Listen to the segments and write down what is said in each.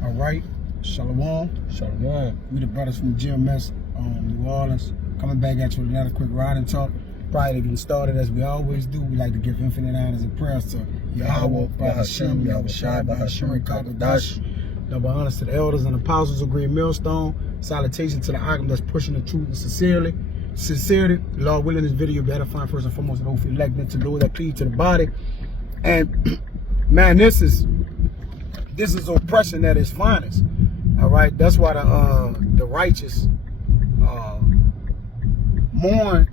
All right, Shalom. Shalom. We the brothers from GMS, New Orleans, coming back at you with another quick riding talk. Prior to getting started, as we always do, we like to give infinite honors and prayers to Yahweh, Bahashem, Yahweh Shai, Bahashem, Kakadash. Double honors to the elders and apostles of Great Millstone. Salutation to the Akim that's pushing the truth and sincerity. Lord willing, this video be edifying first and foremost, and hopefully electing to those that plead to the body. And man, this is oppression at its finest. All right, that's why the righteous mourn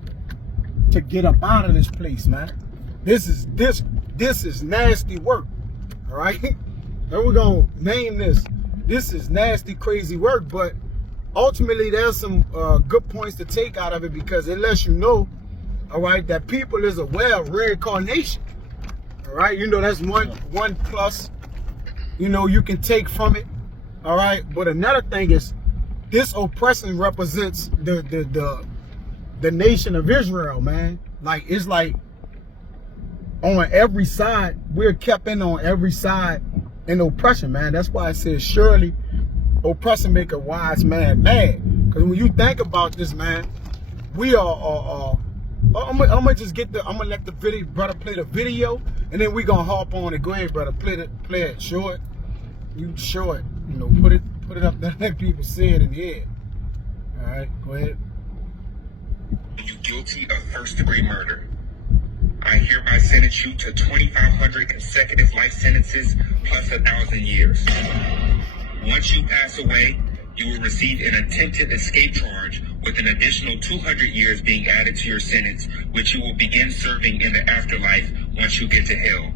to get up out of this place, man. This is nasty work. All right, and we're gonna name this. This is nasty, crazy work, but ultimately there's some good points to take out of it, because it lets you know, all right, that people is aware of reincarnation. All right, you know, that's one plus, you know, you can take from it. All right, but another thing is, this oppression represents the nation of Israel, man. Like, it's like on every side, we're kept in on every side in oppression, man. That's why it says, surely oppression make a wise man mad. Because when you think about this, man, we are I'm gonna let the video brother play the video, and then we gonna hop on it. Go ahead, brother, play it, show it. You show it, you know, put it up there, let people see it in the air. All right, go ahead. You guilty of first-degree murder. I hereby sentence you to 2,500 consecutive life sentences plus 1,000 years. Once you pass away, you will receive an attempted escape charge with an additional 200 years being added to your sentence, which you will begin serving in the afterlife once you get to hell.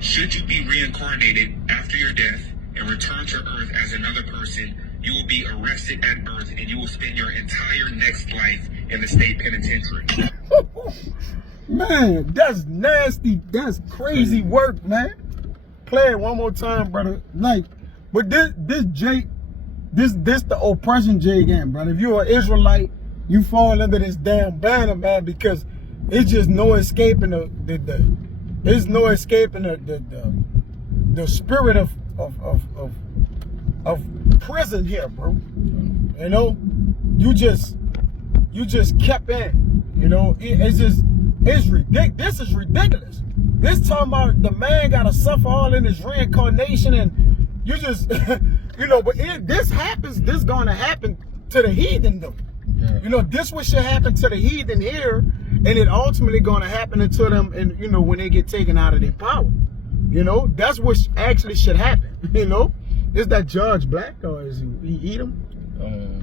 Should you be reincarnated after your death and return to Earth as another person, you will be arrested at birth and you will spend your entire next life in the state penitentiary. Man, that's nasty. That's crazy work, man. Play it one more time, brother. Like, but this the oppression J again, brother. If you're an Israelite, you fall under this damn banner, man, because it's just no escaping there's no escaping the spirit of prison here, bro. You know, you just kept in. You know, it's ridiculous. This is ridiculous. This talking about the man gotta suffer all in his reincarnation, and you just you know, but this gonna happen to the heathen though. Yeah. You know, this what should happen to the heathen here, and it ultimately gonna happen to them, and you know, when they get taken out of their power. You know, that's what actually should happen. You know, is that Judge Black, or is he Edom?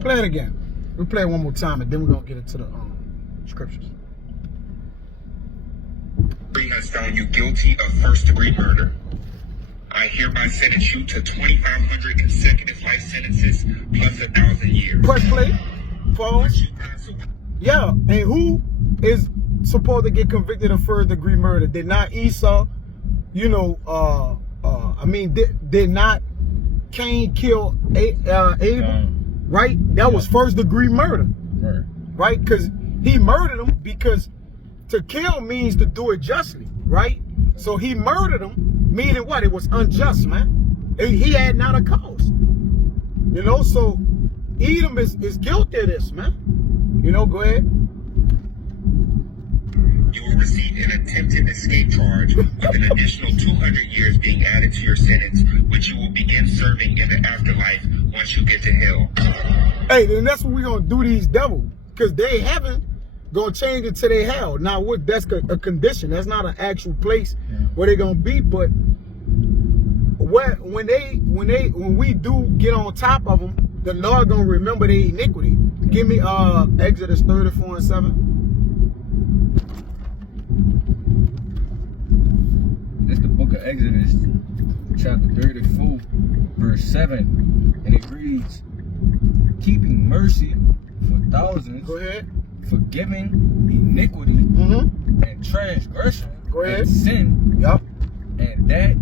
Play it again. We'll play it one more time, and then we're gonna get into the scriptures. Has found you guilty of first-degree murder. I hereby sentence you to 2,500 consecutive life sentences plus 1,000 years. Press play. Pause. Yeah, and who is supposed to get convicted of first-degree murder? Did not Esau, you know, I mean, did not Cain kill Abel? Right? That was first-degree murder. Right? Because he murdered him, because to kill means to do it justly, right? So he murdered him, meaning what? It was unjust, man. He had not a cause. You know, so Edom is guilty of this, man. You know, go ahead. You will receive an attempted escape charge with an additional 200 years being added to your sentence, which you will begin serving in the afterlife once you get to hell. Hey, then that's what we're going to do these devils, because they haven't gonna change it to their hell. Now, what? That's a condition. That's not an actual place where they're gonna be. But when we do get on top of them, the Lord gonna remember their iniquity. Give me Exodus 34:7. It's the book of Exodus, chapter 34, verse 7, and it reads, "Keeping mercy for thousands." Go ahead. "Forgiving iniquity and transgression and sin." Yup. "And that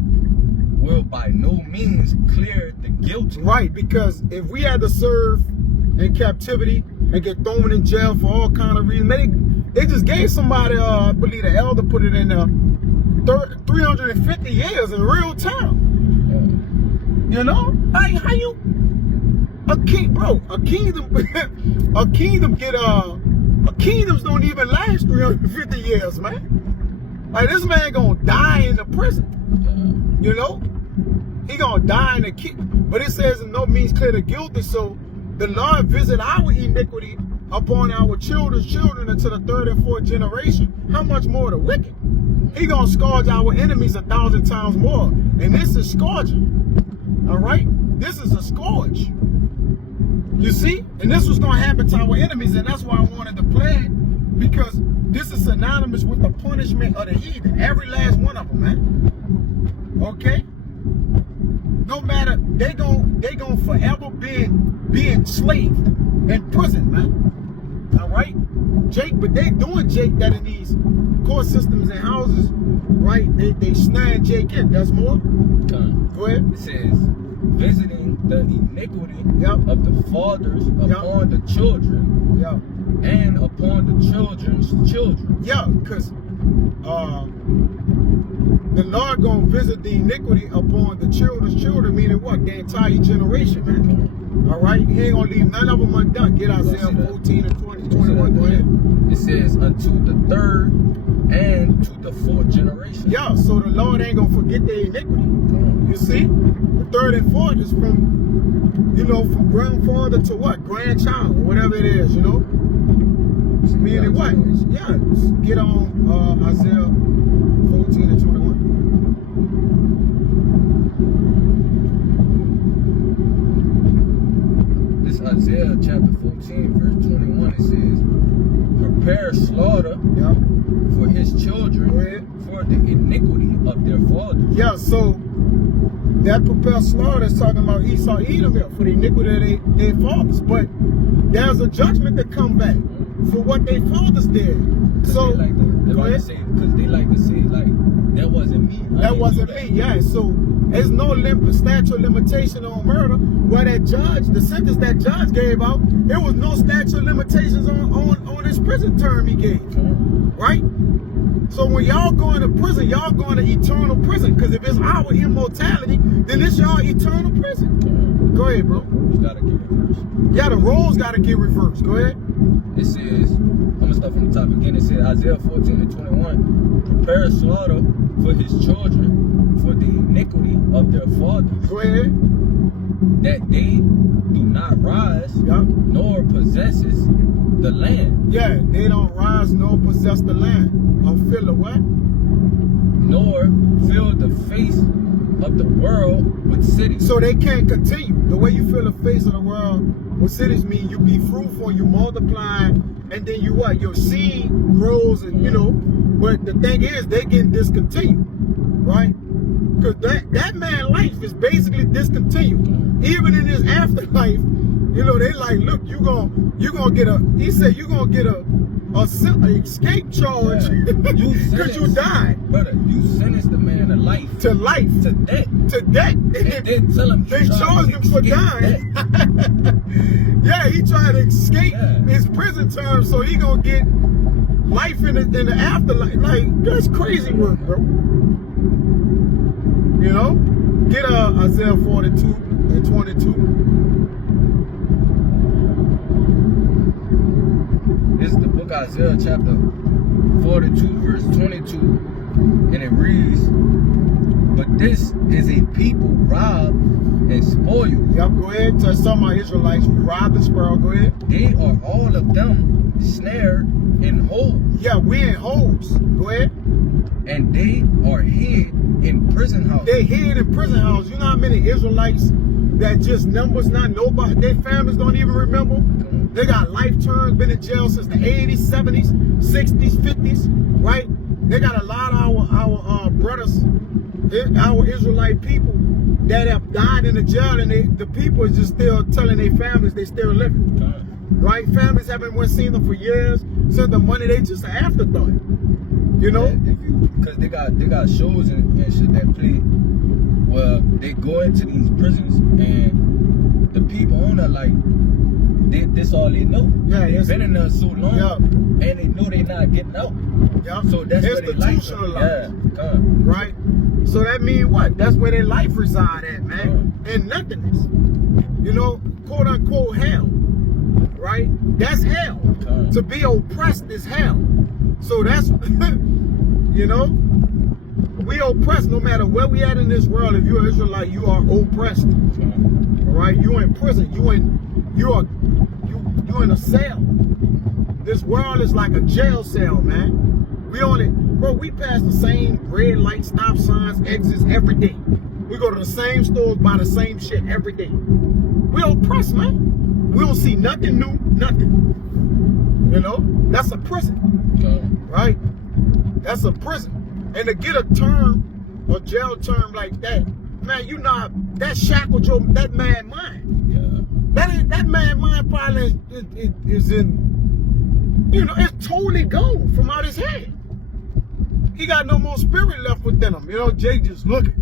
will by no means clear the guilty." Right, because if we had to serve in captivity and get thrown in jail for all kind of reasons, they just gave somebody, I believe the elder put it in 350 years in real time. You know, like how you a king, bro? A kingdom, a kingdoms don't even last 350 years, man. Like this man gonna die in the prison. You know, he gonna die in the but it says in no means clear the guilty. So the Lord visit our iniquity upon our children's children into the third and fourth generation. How much more the wicked? He gonna scourge our enemies 1,000 times more. And this is scourging. All right, this is a scourge. You see, and this was gonna happen to our enemies, and that's why I wanted to play it, because this is synonymous with the punishment of the heathen. Every last one of them, man. Okay. No matter, they gon' forever be enslaved in prison, man. All right, Jake, but they doing Jake that in these court systems and houses, right? They snare Jake in. That's more. Go ahead. It says, visiting the iniquity Yep. of the fathers upon the children Yeah. and upon the children's children. Yeah, because the Lord gonna visit the iniquity upon the children's children, meaning what? The entire generation, man. All right? He ain't gonna leave none of them undone. Get Isaiah 14 and 20, 21. Go ahead. It says, unto the third and to the fourth generation. Yeah, so the Lord ain't gonna forget their iniquity. You see? The third and fourth is from, you know, from grandfather to what? Grandchild, or whatever it is, you know? Meaning what? Yeah, get on Isaiah 14 and 21. This Isaiah chapter 14, verse 21, it says, prepare slaughter Yeah. for his children Go ahead. for the iniquity of their fathers. Yeah, so that prepare slaughter is talking about Esau, Edom for the iniquity of their fathers. But there's a judgment that come back for what their fathers did. So, they go like to ahead. say, because they like to say, like, that wasn't me. That wasn't me, yeah. So there's no statute of limitation on murder. Where that judge, the sentence that judge gave out, there was no statute of limitations on his prison term he gave. Right? So when y'all going to prison, y'all going to eternal prison. Because if it's our immortality, then it's y'all eternal prison. Go ahead, bro. You gotta get reversed. Yeah, the roles got to get reversed. Go ahead. It says, I'm gonna start from the top again. It says, Isaiah 14 and 21, prepare slaughter for his children for the iniquity of their fathers, Go ahead. that they do not rise Yeah. nor possesses the land, Yeah, they don't rise nor possess the land. Unfill the what? nor fill the face of the world with cities. So they can't continue. The way you fill the face of the world with cities mean you be fruitful, you multiply, and then you what? Your seed grows, and you know. But the thing is, they can discontinue, right? Because that man's life is basically discontinued. Even in his afterlife, you know, they like, look, you gonna get a. He said you gonna get a escape charge because you died. Brother, you sentenced the man to life. To life. To death. To death. And then tell him They charged him for dying. Yeah, he tried to escape his prison term, so he gonna get life in the afterlife. Like, that's crazy work, bro. You know? Get Isaiah 42 and 22. This is the book of Isaiah chapter 42 verse 22, and it reads, but this is a people robbed and spoiled. Yep, go ahead. Tell some of my Israelites robbed and spoiled. Go ahead. They are all of them snared in holes, Yeah, we in holes. Go ahead. and they are hid in prison houses. They hid in prison houses. You know how many Israelites that just numbers, not nobody, their families don't even remember? They got life terms, been in jail since the 80s, 70s, 60s, 50s, right? They got a lot of our brothers, our Israelite people that have died in the jail, and the people is just still telling their families they still living, right? Families haven't seen them for years, sent them money, they just an afterthought, you know? Because they got shows and shit that play. Well, they go into these prisons and the people on there like this all they know. Yeah, They've been in there so long, Yeah. and they know they not getting out. Yeah. So that's where they like them. Institutionalized. Yeah, come. Right? So that means what? That's where their life reside at, man. In nothingness. You know, quote unquote hell. Right? That's hell. To be oppressed is hell. So that's, you know, we oppressed no matter where we at in this world. If you're an Israelite, you are oppressed. All right? You in prison. You in a cell. This world is like a jail cell, man. We pass the same red light, stop signs, exits every day. We go to the same stores, buy the same shit every day. We oppressed, man. We don't see nothing new, nothing. You know, that's a prison, right? That's a prison. And to get a jail term like that, man, that shackled that man mind. Yeah. That man mind probably is in, you know, it's totally gone from out his head. He got no more spirit left within him. You know, Jay just looking.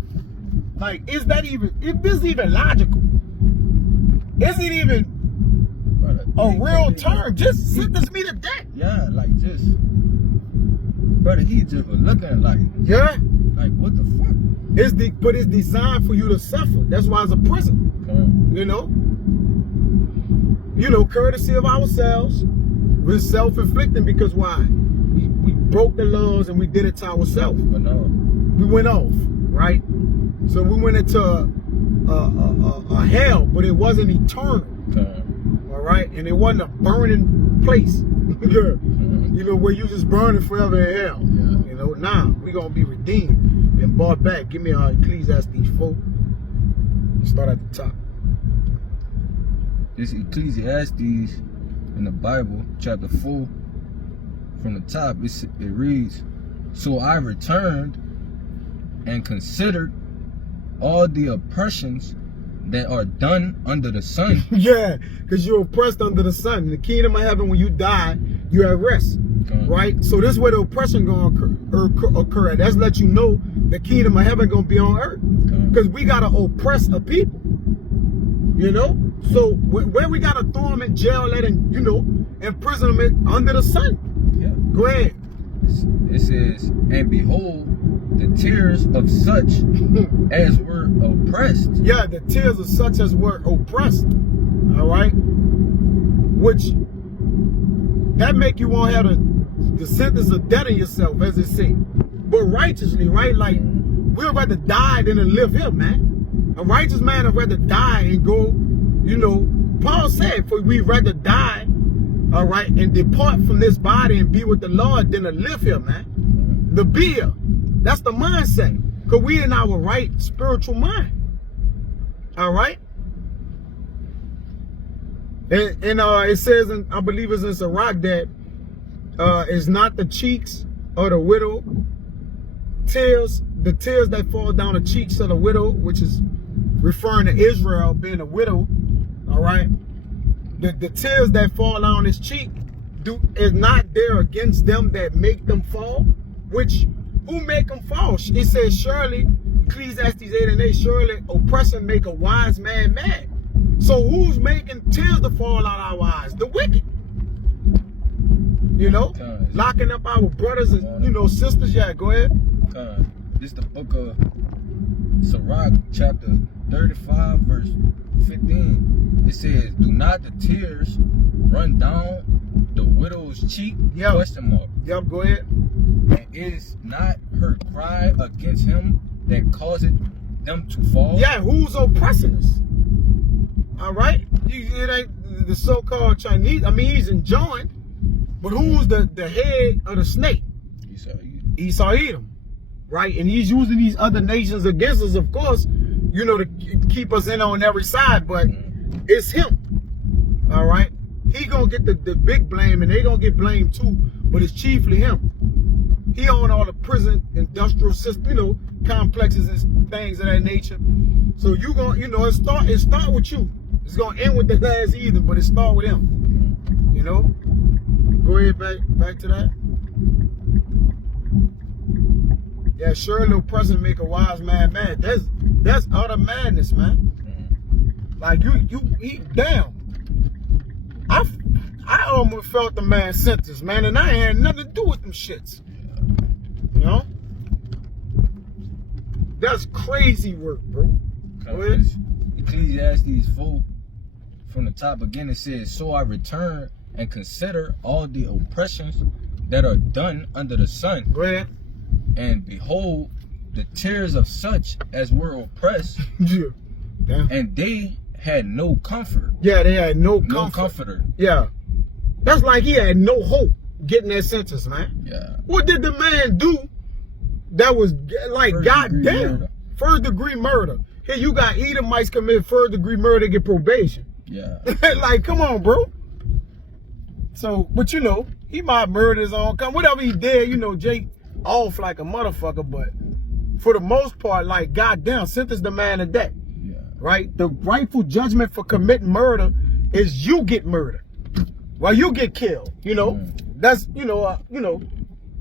Like, is this even logical? Is it even a real term? Just sentence me to death. Yeah, like just, brother, he just was looking like, Yeah. like what the fuck? But it's designed for you to suffer. That's why it's a prison. You know? You know, courtesy of ourselves. We're self-inflicting because why? We broke the laws and we did it to ourselves. But no. We went off, right? So we went into a hell, but it wasn't eternal. All right? And it wasn't a burning place. You know, where you just burning forever in hell. Yeah. You know, now we gonna be redeemed and bought back. Give me Ecclesiastes 4. Start at the top. This Ecclesiastes in the Bible, chapter 4, from the top, it reads, "So I returned and considered all the oppressions that are done under the sun." Yeah, because you're oppressed under the sun. In the kingdom of heaven, when you die, you're at rest. Right? So this is where the oppression gonna occur at. That's let you know the kingdom of heaven gonna be on earth. Because we gotta oppress a people. You know? So where we gotta throw them in jail, let them, you know, imprison them under the sun. Yeah. Go ahead. It says, "And behold, the tears of such as were oppressed." Yeah, the tears of such as were oppressed. All right? Which, that make you want to have the sentence of death in yourself, as it say. But righteously, right? Like, we'd rather die than to live here, man. A righteous man would rather die and go, you know, Paul said, for we'd rather die, all right, and depart from this body and be with the Lord than to live here, man. The be here. That's the mindset. Because we in our right spiritual mind. All right? And it says, I believe it's in Sirach, that it's not the cheeks of the widow tears, the tears that fall down the cheeks of the widow, which is referring to Israel being a widow. All right? The tears that fall down his cheek is not there against them that make them fall, which, who make them fall? It says, surely, Ecclesiastes 8:8, surely oppression make a wise man mad. So who's making tears to fall out of our eyes? The wicked. You know? Locking up our brothers and, you know, sisters. Yeah, go ahead. This is the book of Sirach, chapter 35, verse 15. It says, "Do not the tears run down the widow's cheek?" Yep. Question mark. Yep, go ahead. "And is not her cry against him that causeth them to fall?" Yeah, who's oppressing us? All right? It ain't the so-called Chinese. I mean, he's enjoined. But who's the head of the snake? Esau Edom. Right? And he's using these other nations against us, of course, you know, to keep us in on every side. But it's him. All right? He gonna get the big blame, and they gonna get blamed too. But it's chiefly him. He own all the prison industrial system, you know, complexes and things of that nature. So you gonna, you know, it start with you. It's gonna end with the last heathen, but it start with him. You know? Go ahead, back to that. Yeah, surely oppression make a wise man mad. That's utter madness, man. Like you damn. I almost felt the man sentence, man, and I ain't had nothing to do with them shits. You know? That's crazy work, bro. Go ahead. Ecclesiastes 4, from the top again, it says, "So I return and consider all the oppressions that are done under the sun, Go ahead. and behold, the tears of such as were oppressed, Yeah. Damn. and they had no comfort." Yeah, they had no No comfort. comforter. Yeah. That's like he had no hope getting that sentence, man. Yeah. What did the man do that was like, First-degree goddamn, murder. first degree murder? Here you got Edomites commit first degree murder, get probation. Yeah. Like, come on, bro. So, but you know, he might murder his own kind. Whatever he did, you know, Jake off like a motherfucker, but for the most part, like, goddamn, sentence the man to death. Yeah. Right? The rightful judgment for committing murder is you get murdered. While you get killed, you know. That's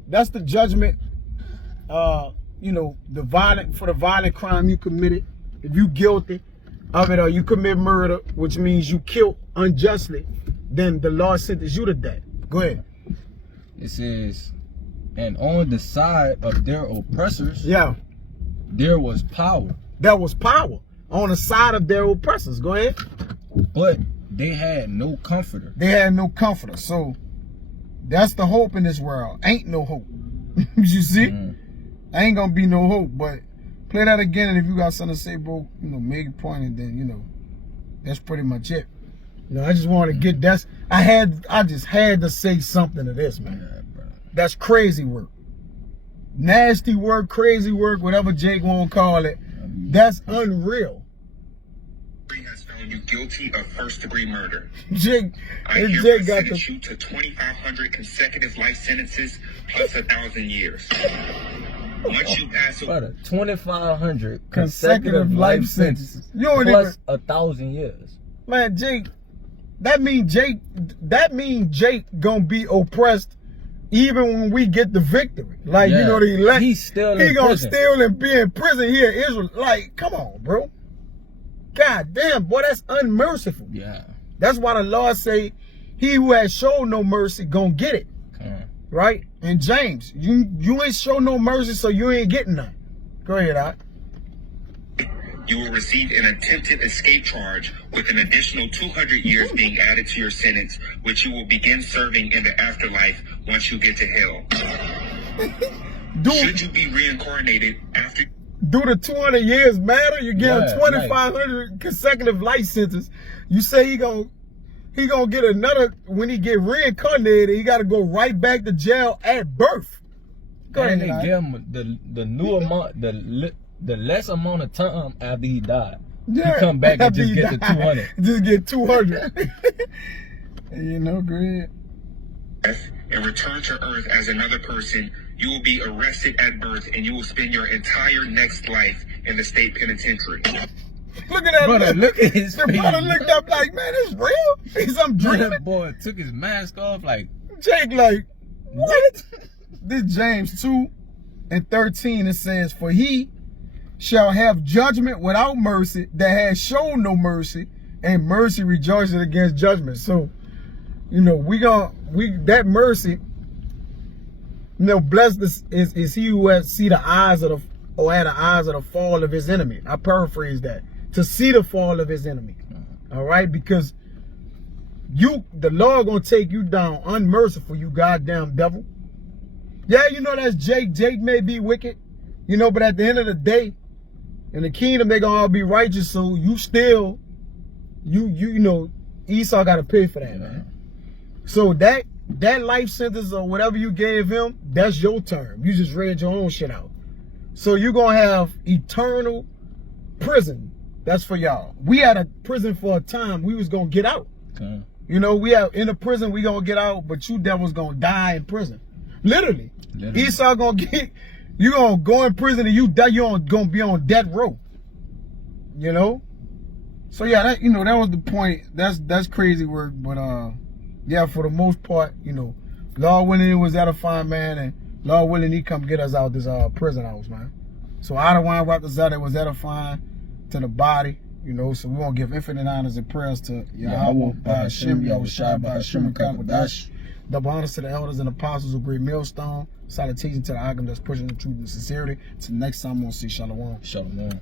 that's the judgment. You know, the violent crime you committed. If you guilty of it or you commit murder, which means you killed unjustly, then the law sentences you to death. Go ahead. It says, "And on the side of their oppressors, Yeah, there was power, there was power on the side of their oppressors. Go ahead. but they had no comforter." They had no comforter. So that's the hope in this world. Ain't no hope. You see? Ain't gonna be no hope. But play that again, and if you got something to say, bro, you know, make a point, and then, you know, that's pretty much it. You know, I just want to get that's I just had to say something to this, man. Yeah, bro. That's crazy work. Nasty work, crazy work, whatever Jake won't call it. That's unreal. Has found you guilty of first-degree murder. Jake, I and hereby Jake got sentence the you to 2,500 consecutive life sentences plus 1,000 years. Once you pass away, Brother, 2,500 consecutive life sentences. You don't even, plus 1,000 years. man, Jake. That mean Jake gonna be oppressed even when we get the victory. Like, you Yeah, know, the elect. he's still he in gonna prison. still and be in prison here in Israel. Like, come on, bro. God damn, boy, that's unmerciful. Yeah. That's why the Lord say, he who has shown no mercy gonna get it. Come on. Right? And James, you ain't show no mercy, so you ain't getting none. Go ahead, Doc. you will receive an attempted escape charge with an additional 200 years being added to your sentence, which you will begin serving in the afterlife once you get to hell. Should you be reincarnated after... Do the 200 years matter? You get Yeah, 2,500 consecutive life sentences. You say he gonna get another, when he get reincarnated, he gotta go right back to jail at birth. Go And ahead, they give him the new amount, the less amount of time after he died. Yeah, He come back and after just he get the died. 200. Just get 200. You know, go ahead. and return to earth as another person, you will be arrested at birth and you will spend your entire next life in the state penitentiary. Look at that. Brother, look at his The face. brother looked up like, man, it's real? Is I'm dreaming? That boy took his mask off like, Jake like, what? This James 2:13, it says, "For he shall have judgment without mercy that has shown no mercy, and mercy rejoices against judgment." So, you know, that mercy, you know, blessed is he who has see the eyes of had the eyes of the fall of his enemy. I paraphrase that. To see the fall of his enemy. All right? Because the Lord gonna take you down unmerciful, you goddamn devil. Yeah, you know that's Jake. Jake may be wicked, you know, but at the end of the day, in the kingdom, they gonna all be righteous. So you still, you know, Esau gotta pay for that, man. So that life sentence or whatever you gave him, that's your term. You just read your own shit out. So you're gonna have eternal prison. That's for y'all. We had a prison for a time. We was gonna get out. You know, we have in a prison, we gonna get out, but you devils gonna die in prison. Literally. Esau gonna you gonna go in prison and you die, you gonna be on death row. You know? So yeah, that, you know, that was the point. That's crazy work, but yeah, for the most part, you know, Lord willing it was edifying, man, and Lord willing he come get us out this prison house, man. So out of wine right this out, it was edifying to the body, You know, so we want to give infinite honors and prayers to Yahweh, Yahweh, Ba'Hashem, Yahweh Shai, Ba'Hashem, and Kakwadash. Double honors to the elders and apostles who great millstone. Salutation to the Agam that's pushing the truth and sincerity. Till next time, we'll see Shalom. Shalom.